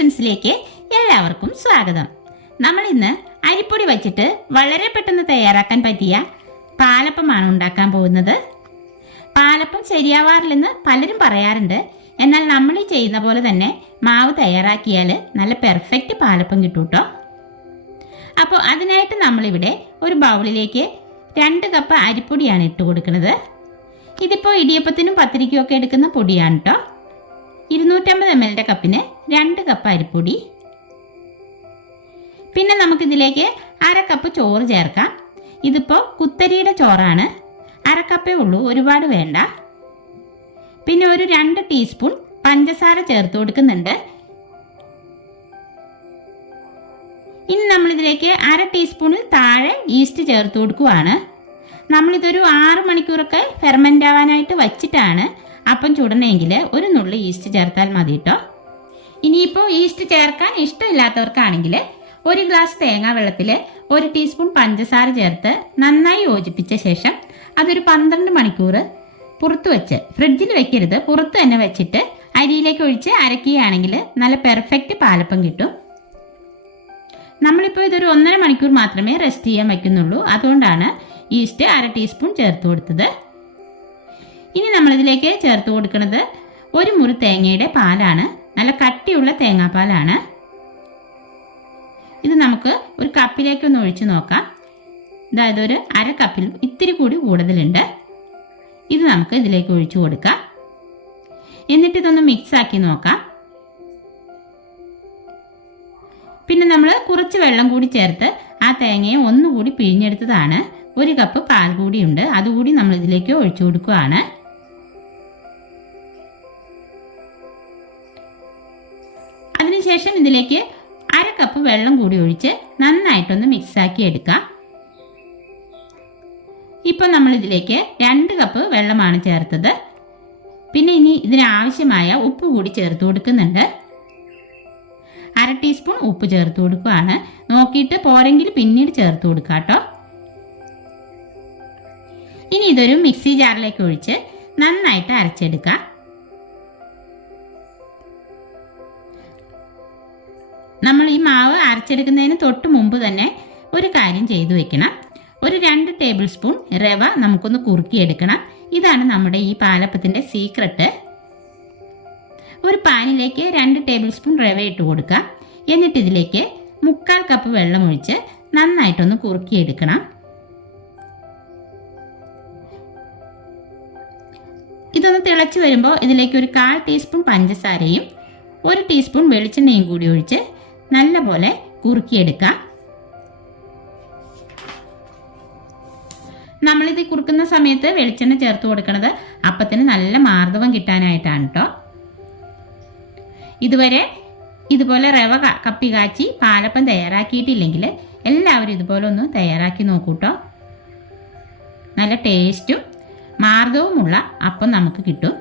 ക്രിയേഷൻസിലേക്ക് എല്ലാവർക്കും സ്വാഗതം. നമ്മൾ ഇന്ന് അരിപ്പൊടി വച്ചിട്ട് വളരെ പെട്ടെന്ന് തയ്യാറാക്കാൻ പറ്റിയ പാലപ്പമാണ് ഉണ്ടാക്കാൻ പോകുന്നത്. പാലപ്പം ശരിയാവാറില്ലെന്ന് പലരും പറയാറുണ്ട്. എന്നാൽ നമ്മൾ ഈ ചെയ്യുന്ന പോലെ തന്നെ മാവ് തയ്യാറാക്കിയാൽ നല്ല പെർഫെക്റ്റ് പാലപ്പം കിട്ടും കേട്ടോ. അപ്പോൾ അതിനായിട്ട് നമ്മളിവിടെ ഒരു ബൗളിലേക്ക് 2 കപ്പ് അരിപ്പൊടിയാണ് ഇട്ട് കൊടുക്കുന്നത്. ഇതിപ്പോൾ ഇടിയപ്പത്തിനും പത്തിരിക്കും ഒക്കെ എടുക്കുന്ന പൊടിയാണ് കേട്ടോ. 250 ml കപ്പിന് 2 കപ്പ് അരിപ്പൊടി. പിന്നെ നമുക്കിതിലേക്ക് 1/2 കപ്പ് ചോറ് ചേർക്കാം. ഇതിപ്പോൾ കുത്തരിയുടെ ചോറാണ്. 1/2 കപ്പേ ഉള്ളൂ, ഒരുപാട് വേണ്ട. പിന്നെ ഒരു 2 ടീസ്പൂൺ പഞ്ചസാര ചേർത്ത് കൊടുക്കുന്നുണ്ട്. ഇനി നമ്മളിതിലേക്ക് 1/2 ടീസ്പൂണിൽ താഴെ ഈസ്റ്റ് ചേർത്ത് കൊടുക്കുവാണ്. നമ്മളിതൊരു 6 മണിക്കൂറൊക്കെ ഫെർമെൻ്റ് ആവാനായിട്ട് വച്ചിട്ടാണ് അപ്പം ചുടണമെങ്കിൽ ഒരു നുള്ളി ഈസ്റ്റ് ചേർത്താൽ മതി കേട്ടോ. ഇനിയിപ്പോൾ ഈസ്റ്റ് ചേർക്കാൻ ഇഷ്ടമില്ലാത്തവർക്കാണെങ്കിൽ 1 ഗ്ലാസ് തേങ്ങാ വെള്ളത്തിൽ 1 ടീസ്പൂൺ പഞ്ചസാര ചേർത്ത് നന്നായി യോജിപ്പിച്ച ശേഷം അതൊരു 12 മണിക്കൂർ പുറത്ത് വെച്ച്, ഫ്രിഡ്ജിൽ വെക്കരുത്, പുറത്ത് തന്നെ വെച്ചിട്ട് അരിയിലേക്ക് ഒഴിച്ച് അരക്കുകയാണെങ്കിൽ നല്ല പെർഫെക്റ്റ് പാലപ്പം കിട്ടും. നമ്മളിപ്പോൾ ഇതൊരു 1.5 മണിക്കൂർ മാത്രമേ റെസ്റ്റ് ചെയ്യാൻ വയ്ക്കുന്നുള്ളൂ. അതുകൊണ്ടാണ് ഈസ്റ്റ് 1/2 ടീസ്പൂൺ ചേർത്ത് കൊടുത്തത്. ഇനി നമ്മളിതിലേക്ക് ചേർത്ത് കൊടുക്കുന്നത് 1 മുറി തേങ്ങയുടെ പാലാണ്. നല്ല കട്ടിയുള്ള തേങ്ങാപ്പാലാണ്. ഇത് നമുക്ക് ഒരു കപ്പിലേക്കൊന്ന് ഒഴിച്ച് നോക്കാം. അതായത് ഒരു 1/2 കപ്പിൽ ഇത്തിരി കൂടി കൂടുതലുണ്ട്. ഇത് നമുക്ക് ഇതിലേക്ക് ഒഴിച്ചു കൊടുക്കാം. എന്നിട്ട് ഇതൊന്ന് മിക്സ് ആക്കി നോക്കാം. പിന്നെ നമ്മൾ കുറച്ച് വെള്ളം കൂടി ചേർത്ത് ആ തേങ്ങയെ ഒന്നുകൂടി പിഴിഞ്ഞെടുത്തതാണ്. 1 കപ്പ് പാൽ കൂടിയുണ്ട്, അതുകൂടി നമ്മൾ ഇതിലേക്ക് ഒഴിച്ചു കൊടുക്കുകയാണ്. അതിനുശേഷം ഇതിലേക്ക് 1/2 കപ്പ് വെള്ളം കൂടി ഒഴിച്ച് നന്നായിട്ടൊന്ന് മിക്സാക്കി എടുക്കാം. ഇപ്പം നമ്മൾ ഇതിലേക്ക് 2 കപ്പ് വെള്ളമാണ് ചേർത്തത്. പിന്നെ ഇനി ഇതിനാവശ്യമായ ഉപ്പ് കൂടി ചേർത്ത് കൊടുക്കുന്നുണ്ട്. 1/2 ടീസ്പൂൺ ഉപ്പ് ചേർത്ത് കൊടുക്കുകയാണ്. നോക്കിയിട്ട് പോരെങ്കിൽ പിന്നീട് ചേർത്ത് കൊടുക്കാം കേട്ടോ. ഇനി ഇതൊരു മിക്സി ജാറിലേക്ക് ഒഴിച്ച് നന്നായിട്ട് അരച്ചെടുക്കാം. നമ്മൾ ഈ മാവ് അരച്ചെടുക്കുന്നതിന് തൊട്ട് മുമ്പ് തന്നെ ഒരു കാര്യം ചെയ്തു വെക്കണം. ഒരു 2 ടേബിൾ സ്പൂൺ റവ നമുക്കൊന്ന് കുറുക്കിയെടുക്കണം. ഇതാണ് നമ്മുടെ ഈ പാലപ്പത്തിൻ്റെ സീക്രട്ട്. ഒരു പാനിലേക്ക് 2 ടേബിൾ സ്പൂൺ റവ ഇട്ട് കൊടുക്കാം. എന്നിട്ട് ഇതിലേക്ക് 3/4 കപ്പ് വെള്ളം ഒഴിച്ച് നന്നായിട്ടൊന്ന് കുറുക്കിയെടുക്കണം. ഇതൊന്ന് തിളച്ച് വരുമ്പോൾ ഇതിലേക്ക് ഒരു 1/4 ടീസ്പൂൺ പഞ്ചസാരയും 1 ടീസ്പൂൺ വെളിച്ചെണ്ണയും കൂടി ഒഴിച്ച് നല്ലപോലെ കുറുക്കിയെടുക്കാം. നമ്മളിത് കുറുക്കുന്ന സമയത്ത് വെളിച്ചെണ്ണ ചേർത്ത് കൊടുക്കുന്നത് അപ്പത്തിന് നല്ല മാർദ്ദവം കിട്ടാനായിട്ടാണ് കേട്ടോ. ഇതുവരെ ഇതുപോലെ റവ കപ്പി കാച്ചി പാലപ്പം തയ്യാറാക്കിയിട്ടില്ലെങ്കിൽ എല്ലാവരും ഇതുപോലെ ഒന്ന് തയ്യാറാക്കി നോക്കൂ കേട്ടോ. നല്ല ടേസ്റ്റും മാർദ്ദവുമുള്ള അപ്പം നമുക്ക് കിട്ടും.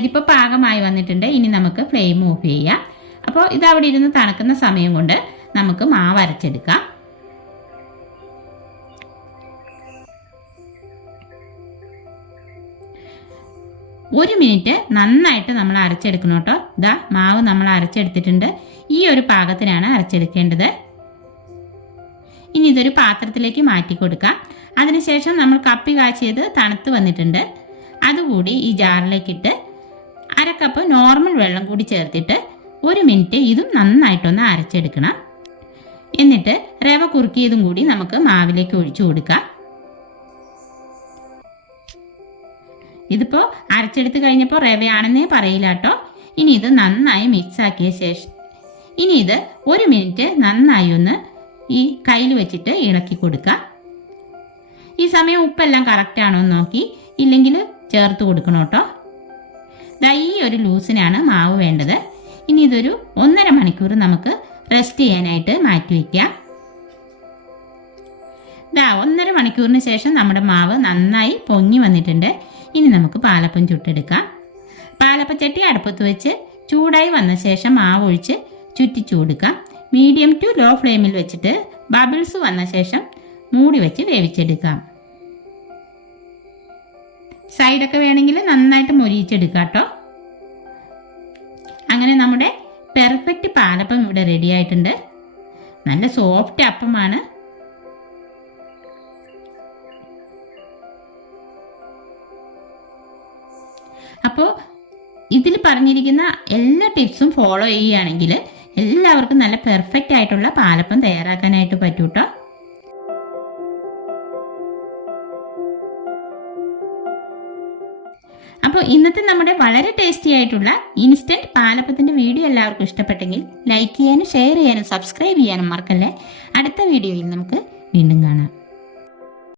ഇതിപ്പോൾ പാകമായി വന്നിട്ടുണ്ട്. ഇനി നമുക്ക് ഫ്ലെയിം ഓഫ് ചെയ്യാം. അപ്പോൾ ഇതവിടെ ഇരുന്ന് തണുക്കുന്ന സമയം കൊണ്ട് നമുക്ക് മാവ് അരച്ചെടുക്കാം. ഒരു മിനിറ്റ് നന്നായിട്ട് നമ്മൾ അരച്ചെടുക്കണം കേട്ടോ. മാവ് നമ്മൾ അരച്ചെടുത്തിട്ടുണ്ട്. ഈ ഒരു പാകത്തിനാണ് അരച്ചെടുക്കേണ്ടത്. ഇനി ഇതൊരു പാത്രത്തിലേക്ക് മാറ്റി കൊടുക്കാം. അതിനുശേഷം നമ്മൾ കപ്പി കാച്ചിയത് തണുത്ത് വന്നിട്ടുണ്ട്. അതുകൂടി ഈ ജാറിലേക്കിട്ട് 1/2 കപ്പ് നോർമൽ വെള്ളം കൂടി ചേർത്തിട്ട് 1 മിനിറ്റ് ഇതും നന്നായിട്ടൊന്ന് അരച്ചെടുക്കണം. എന്നിട്ട് റവ കുറുക്കിയതും കൂടി നമുക്ക് മാവിലേക്ക് ഒഴിച്ചു കൊടുക്കാം. ഇതിപ്പോൾ അരച്ചെടുത്ത് കഴിഞ്ഞപ്പോൾ റവയാണെന്നേ പറയില്ല കേട്ടോ. ഇനി ഇത് നന്നായി മിക്സ് ആക്കിയ ശേഷം ഇനി ഇത് 1 മിനിറ്റ് നന്നായി ഒന്ന് ഈ കയ്യിൽ വെച്ചിട്ട് ഇളക്കി കൊടുക്കുക. ഈ സമയം ഉപ്പെല്ലാം കറക്റ്റ് ആണോ എന്ന് നോക്കി, ഇല്ലെങ്കിൽ ചേർത്ത് കൊടുക്കണം കേട്ടോ. ഈ ഒരു ലൂസിനാണ് മാവ് വേണ്ടത്. ഇനി ഇതൊരു 1.5 മണിക്കൂർ നമുക്ക് റെസ്റ്റ് ചെയ്യാനായിട്ട് മാറ്റി വയ്ക്കാം. 1.5 മണിക്കൂറിന് ശേഷം നമ്മുടെ മാവ് നന്നായി പൊങ്ങി വന്നിട്ടുണ്ട്. ഇനി നമുക്ക് പാലപ്പം ചുട്ടെടുക്കാം. പാലപ്പച്ചട്ടി അടുപ്പത്ത് വെച്ച് ചൂടായി വന്ന ശേഷം മാവ് ഒഴിച്ച് ചുറ്റിച്ചു കൊടുക്കാം. മീഡിയം ടു ലോ ഫ്ലെയിമിൽ വെച്ചിട്ട് ബബിൾസ് വന്ന ശേഷം മൂടി വെച്ച് വേവിച്ചെടുക്കാം. സൈഡൊക്കെ വേണമെങ്കിൽ നന്നായിട്ട് മൊരിയിച്ചെടുക്കാം കേട്ടോ. അങ്ങനെ പെർഫെക്റ്റ് പാലപ്പം ഇവിടെ റെഡി ആയിട്ടുണ്ട്. നല്ല സോഫ്റ്റ് അപ്പമാണ്. അപ്പോൾ ഇതിൽ പറഞ്ഞിരിക്കുന്ന എല്ലാ ടിപ്സും ഫോളോ ചെയ്യുകയാണെങ്കിൽ എല്ലാവർക്കും നല്ല പെർഫെക്റ്റ് ആയിട്ടുള്ള പാലപ്പം തയ്യാറാക്കാനായിട്ട് പറ്റും കേട്ടോ. അപ്പോൾ ഇന്നത്തെ നമ്മുടെ വളരെ ടേസ്റ്റി ആയിട്ടുള്ള ഇൻസ്റ്റൻറ്റ് പാലപ്പത്തിൻ്റെ വീഡിയോ എല്ലാവർക്കും ഇഷ്ടപ്പെട്ടെങ്കിൽ ലൈക്ക് ചെയ്യാനും ഷെയർ ചെയ്യാനും സബ്സ്ക്രൈബ് ചെയ്യാനും മറക്കല്ലേ. അടുത്ത വീഡിയോയിൽ നമുക്ക് വീണ്ടും കാണാം.